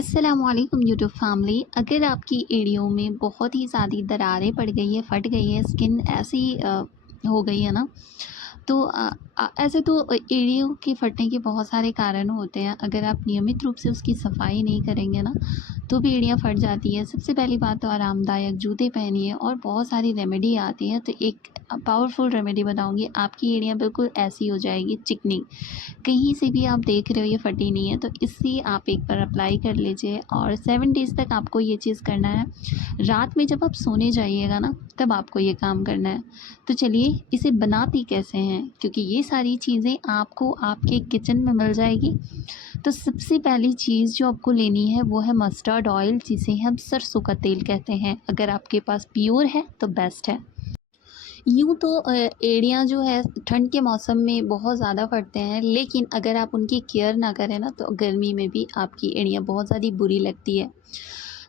अस्सलामुअलैकुम YouTube family. अगर आपकी एड़ियों में बहुत ही ज़्यादा दरारें पड़ गई है, फट गई है, स्किन ऐसी हो गई है ना, तो ऐसे तो एड़ियों के फटने के बहुत सारे कारण होते हैं। अगर आप नियमित रूप से उसकी सफाई नहीं करेंगे ना, तो भी एड़ियाँ फट जाती है। सबसे पहली बात तो आरामदायक जूते पहनिए और बहुत सारी रेमेडी आती है। तो एक पावरफुल रेमेडी बताऊंगी, आपकी एड़ियाँ बिल्कुल ऐसी हो जाएगी चिकनी। कहीं से भी आप देख रहे हो ये फटी नहीं है, तो इससे आप एक बार अप्लाई कर लीजिए और 7 डेज़ तक आपको ये चीज़ करना है। रात में जब आप सोने जाइएगा ना, तब आपको ये काम करना है। तो चलिए इसे बनाती कैसे हैं, क्योंकि ये सारी चीज़ें आपको आपके किचन में मिल जाएगी। तो सबसे पहली चीज़ जो आपको लेनी है वो है मस्टर्ड ऑयल, जिसे हम सरसों का तेल कहते हैं। अगर आपके पास प्योर है तो बेस्ट है। यूँ तो एड़ियाँ जो है ठंड के मौसम में बहुत ज़्यादा फटते हैं, लेकिन अगर आप उनकी केयर ना करें ना, तो गर्मी में भी आपकी एड़ियाँ बहुत ज़्यादा बुरी लगती है।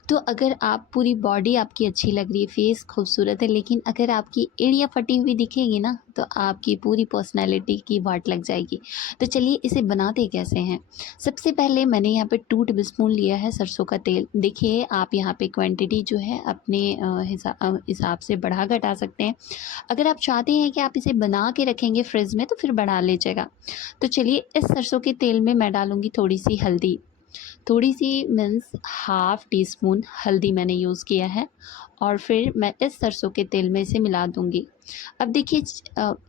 तो अगर आप पूरी बॉडी आपकी अच्छी लग रही है, फेस खूबसूरत है, लेकिन अगर आपकी एड़ियाँ फटी हुई दिखेगी ना, तो आपकी पूरी पर्सनैलिटी की वाट लग जाएगी। तो चलिए इसे बनाते कैसे हैं। सबसे पहले मैंने यहाँ पे 2 टेबलस्पून लिया है सरसों का तेल। देखिए आप यहाँ पे क्वांटिटी जो है अपने हिसाब से बढ़ा घटा सकते हैं। अगर आप चाहते हैं कि आप इसे बना के रखेंगे फ्रिज में, तो फिर बढ़ा लीजिएगा। तो चलिए इस सरसों के तेल में मैं डालूँगी थोड़ी सी हल्दी। थोड़ी सी मीन्स हाफ़ टी स्पून हल्दी मैंने यूज़ किया है, और फिर मैं इस सरसों के तेल में इसे मिला दूँगी। अब देखिए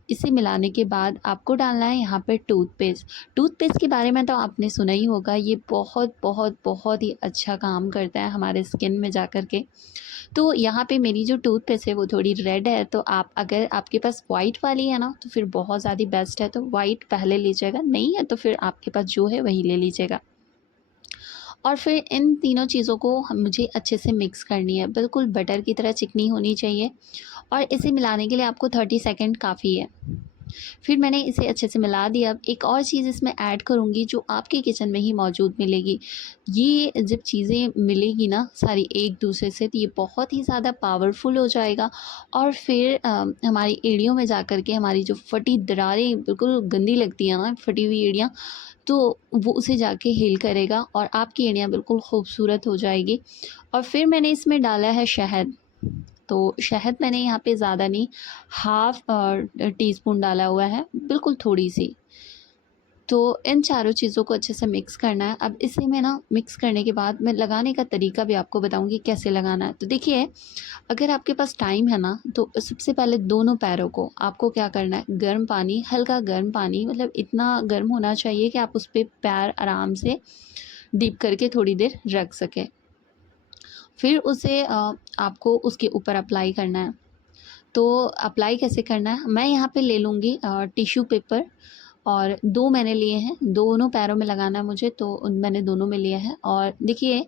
इसे मिलाने के बाद आपको डालना है यहाँ पे टूथपेस्ट। टूथपेस्ट के बारे में तो आपने सुना ही होगा, ये बहुत बहुत बहुत ही अच्छा काम करता है हमारे स्किन में जा कर के। तो यहाँ पे मेरी जो टूथपेस्ट है वो थोड़ी रेड है, तो आप अगर आपके पास वाइट वाली है ना, तो फिर बहुत ज़्यादा बेस्ट है, तो वाइट पहले लीजिएगा, नहीं है तो फिर आपके पास जो है वही ले लीजिएगा। और फिर इन तीनों चीज़ों को मुझे अच्छे से मिक्स करनी है, बिल्कुल बटर की तरह चिकनी होनी चाहिए, और इसे मिलाने के लिए आपको 30 सेकंड काफ़ी है। फिर मैंने इसे अच्छे से मिला दिया। अब एक और चीज़ इसमें ऐड करूँगी जो आपके किचन में ही मौजूद मिलेगी। ये जब चीज़ें मिलेगी ना सारी एक दूसरे से, तो ये बहुत ही ज़्यादा पावरफुल हो जाएगा, और फिर हमारी एड़ियों में जा कर के हमारी जो फटी दरारें बिल्कुल गंदी लगती हैं ना, फटी हुई एड़ियाँ, तो वो उसे जाके हील करेगा और आपकी एड़ियाँ बिल्कुल खूबसूरत हो जाएगी। और फिर मैंने इसमें डाला है शहद। तो शहद मैंने यहाँ पे ज़्यादा नहीं, हाफ़ टीस्पून डाला हुआ है, बिल्कुल थोड़ी-सी। तो इन चारों चीज़ों को अच्छे से मिक्स करना है। अब इसे मैं ना मिक्स करने के बाद मैं लगाने का तरीका भी आपको बताऊँगी कैसे लगाना है। तो देखिए, अगर आपके पास टाइम है ना, तो सबसे पहले दोनों पैरों को आपको क्या करना है, गर्म पानी, हल्का गर्म पानी, मतलब इतना गर्म होना चाहिए कि आप उस पे पैर आराम से डिप करके थोड़ी देर रख सकें। फिर उसे आपको उसके ऊपर अप्लाई करना है। तो अप्लाई कैसे करना है, मैं यहाँ पे ले लूँगी टिश्यू पेपर, और 2 मैंने लिए हैं, दोनों पैरों में लगाना है मुझे, तो मैंने दोनों में लिया है। और देखिए,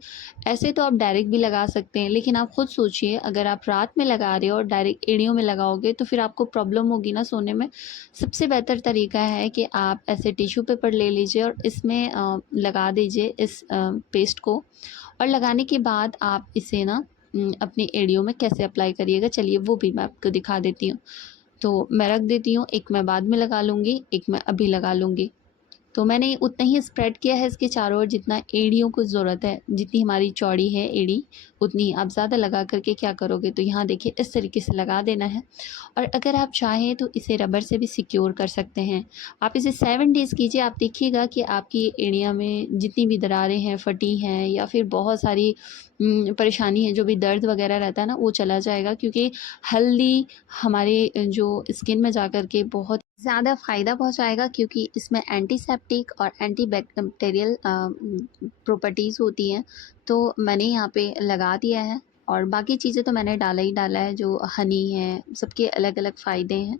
ऐसे तो आप डायरेक्ट भी लगा सकते हैं, लेकिन आप खुद सोचिए, अगर आप रात में लगा रहे हो और डायरेक्ट एड़ियों में लगाओगे, तो फिर आपको प्रॉब्लम होगी ना सोने में। सबसे बेहतर तरीका है कि आप ऐसे टिश्यू पेपर ले लीजिए और इसमें लगा दीजिए इस पेस्ट को, और लगाने के बाद आप इसे ना अपनी एड़ियों में कैसे अप्लाई करिएगा, चलिए वो भी मैं आपको दिखा देती हूँ। तो मैं रख देती हूँ, एक मैं बाद में लगा लूँगी, एक मैं अभी लगा लूँगी। तो मैंने उतना ही स्प्रेड किया है इसके चारों ओर जितना एड़ियों को ज़रूरत है, जितनी हमारी चौड़ी है एड़ी, उतनी ही। आप ज़्यादा लगा करके क्या करोगे, तो यहाँ देखिए इस तरीके से लगा देना है। और अगर आप चाहें तो इसे रबर से भी सिक्योर कर सकते हैं। आप इसे 7 डेज़ कीजिए, आप देखिएगा कि आपकी एड़ियाँ में जितनी भी दरारें हैं, फटी हैं, या फिर बहुत सारी परेशानी है, जो भी दर्द वगैरह रहता है ना, वो चला जाएगा, क्योंकि हल्दी हमारे जो स्किन में जा कर के बहुत ज़्यादा फ़ायदा पहुंचाएगा, क्योंकि इसमें एंटीसेप्टिक और एंटी बैक्टीरियल प्रॉपर्टीज़ होती हैं। तो मैंने यहाँ पे लगा दिया है, और बाकी चीज़ें तो मैंने डाला ही डाला है, जो हनी है, सबके अलग-अलग फ़ायदे हैं।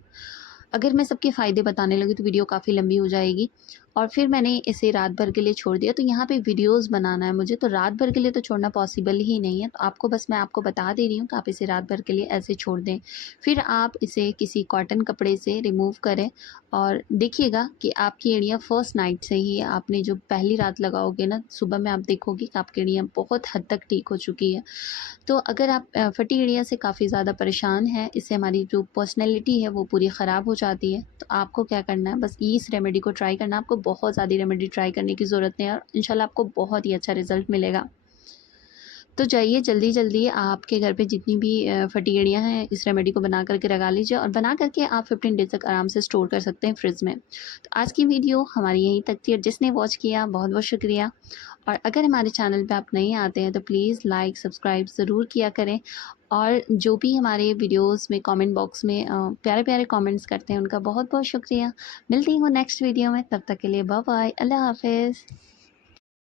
अगर मैं सबके फ़ायदे बताने लगी तो वीडियो काफ़ी लंबी हो जाएगी। और फिर मैंने इसे रात भर के लिए छोड़ दिया। तो यहाँ पे वीडियोज़ बनाना है मुझे, तो रात भर के लिए तो छोड़ना पॉसिबल ही नहीं है। तो आपको बस मैं आपको बता दे रही हूँ कि आप इसे रात भर के लिए ऐसे छोड़ दें। फिर आप इसे किसी कॉटन कपड़े से रिमूव करें, और देखिएगा कि आपकी एड़ियाँ फर्स्ट नाइट से ही, आपने जो पहली रात लगाओगे ना, सुबह में आप देखोगे कि आपकी एड़ियाँ बहुत हद तक ठीक हो चुकी है। तो अगर आप फटी एड़ियाँ से काफ़ी ज़्यादा परेशान हैं, इससे हमारी जो पर्सनैलिटी है वो पूरी ख़राब हो जाती है, तो आपको क्या करना है, बस इस रेमेडी को ट्राई करना है। आपको बहुत ज़्यादा रेमेडी ट्राई करने की ज़रूरत नहीं है, और इंशाल्लाह आपको बहुत ही अच्छा रिज़ल्ट मिलेगा। तो जाइए जल्दी-जल्दी आपके घर पे जितनी भी फटी एड़ियाँ हैं, इस रेमेडी को बना कर के लगा लीजिए और बना कर के आप 15 डेज़ तक आराम से स्टोर कर सकते हैं फ्रिज में। तो आज की वीडियो हमारी यहीं तक थी और जिसने वॉच किया बहुत-बहुत शुक्रिया। और अगर हमारे चैनल पे आप नए आते हैं तो प्लीज़ लाइक, सब्सक्राइब ज़रूर किया करें और जो भी हमारे वीडियोज़ में कमेंट बॉक्स में प्यारे-प्यारे कमेंट्स करते हैं उनका बहुत-बहुत शुक्रिया। मिलती हूँ नेक्स्ट वीडियो में, तब तक के लिए बाय-बाय, अल्लाह हाफ़िज़।